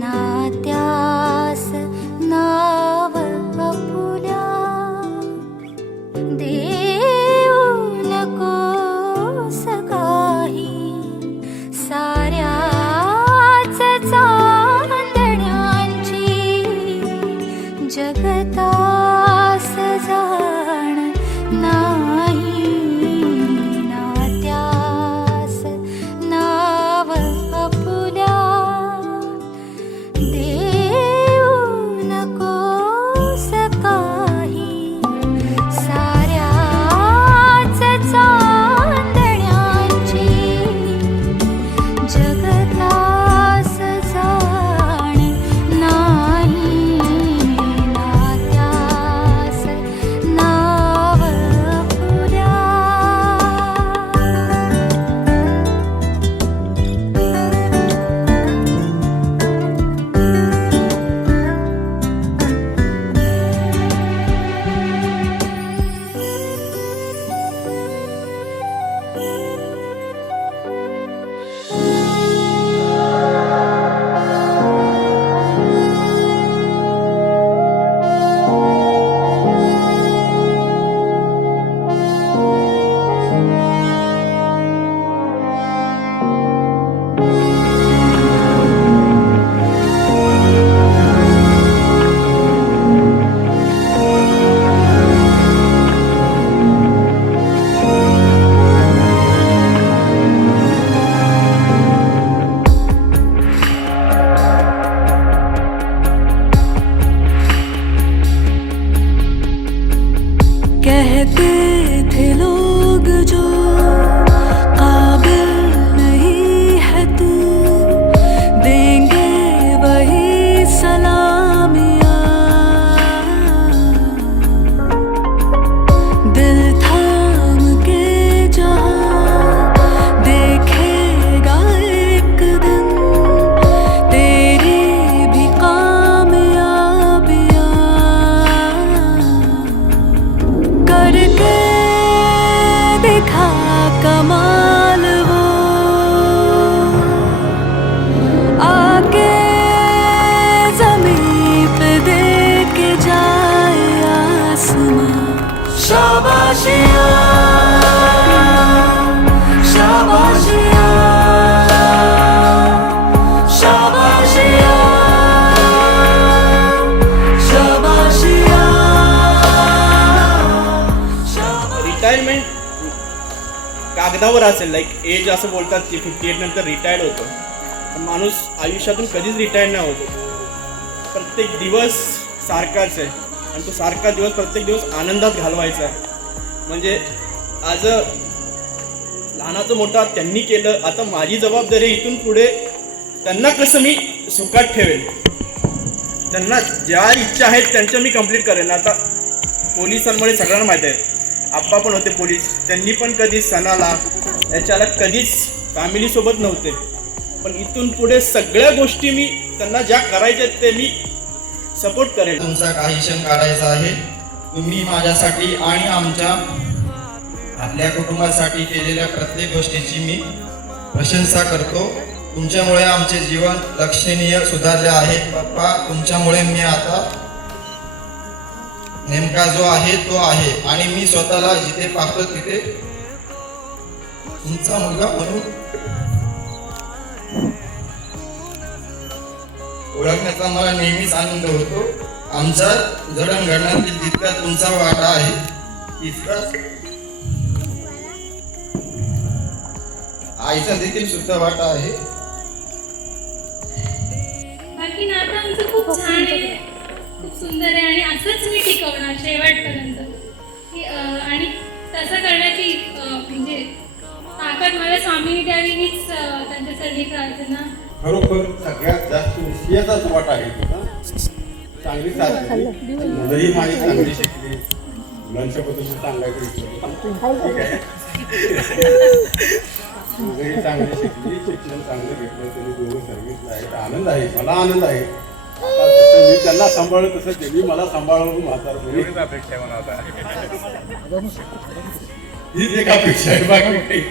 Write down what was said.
नात्यास नाव आपुल्या देऊ नकोस काही साऱ्याच चांदण्यांची जगतास जाण नाही नात्यास नाव आपुल्या देऊ नकोस काही साऱ्याच चांदण्यांची जगतास जाण नाही नात्यास नाव आपुल्या कहते थे लोग जो काबिल नहीं है तू देंगे वही सलामियाँ दिल थाम के जहाँ देखेगा एक दिन तेरी भी कामयाबियाँ करके दिखा कमाल वो आके ज़मीं पे दे के जाए आसमां शाबाशियाँ शाबाशियाँ शाबाशियाँ शाबाशियाँ रिटायरमेंट कागदावर असेल, लाईक एज असं बोलतात की 58 नंतर रिटायर्ड होतो, पण माणूस आयुष्यातून कधीच रिटायर्ड नाही होतो. प्रत्येक दिवस सारखाच आहे आणि तो सारखा दिवस प्रत्येक दिवस आनंदात घालवायचा आहे. म्हणजे आज लहानाचं मोठा त्यांनी केलं, आता माझी जबाबदारी इथून पुढे त्यांना कसं मी सुखात ठेवेल, त्यांना ज्या इच्छा आहेत त्यांच्या मी कंप्लीट करेन. आता पोलिसांमुळे सगळ्यांना माहीत आहे, आप्पा पण होते पोलीस, त्यांनी पण कधी सणाला याच्याला कधीच फॅमिलीसोबत नव्हते, पण इथून पुढे सगळ्या गोष्टी मी त्यांना ज्या करायच्या आहेत ते मी सपोर्ट करेन. तुमचा काही क्षण काढायचा आहे. तुम्ही माझ्यासाठी आणि आपल्या कुटुंबासाठी केलेल्या प्रत्येक गोष्टीची मी प्रशंसा करतो. तुमच्यामुळे आमचे जीवन लक्षणीय सुधारले आहे. पप्पा, तुमच्यामुळे मी आता नेमका जो आहे तो आहे आणि मी स्वतःला जिथे पाहतो तिथे तुमचा मुलगा म्हणून ओळखण्याचा मला नेहमीच आनंद होतो. आमच्या जडणघडणातील जितका तुमचा वाटा आहे तितकाच आईचा देखील सुद्धा वाटा आहे. बाकी नातं आमचं खूप छान आहे, खूप सुंदर आहे आणि असंच मी टिकवणार शेवटपर्यंत. आणि तसं करण्याची म्हणजे ताकद मला स्वामींनी द्यावी हीच त्यांच्यासाठी प्रार्थना. खरोखर सगळ्यात जास्त विषयाचाच वाट आहे तुझा. चांगली साधली, मुलंही माझी चांगली शिकली, मुलांच्याबद्दल सांगायचं मुलंही चांगली शिकली, शिक्षण चांगलं घेतलं, त्यांनी दोघं सर्व्हिसला आहेत. आनंद आहे, मला आनंद आहे. आता जसं मी त्यांना सांभाळलं तसं त्यांनी मला सांभाळून म्हातारपणी अपेक्षा आहे मला आता. हीच एक अपेक्षा आहे, बाकी काही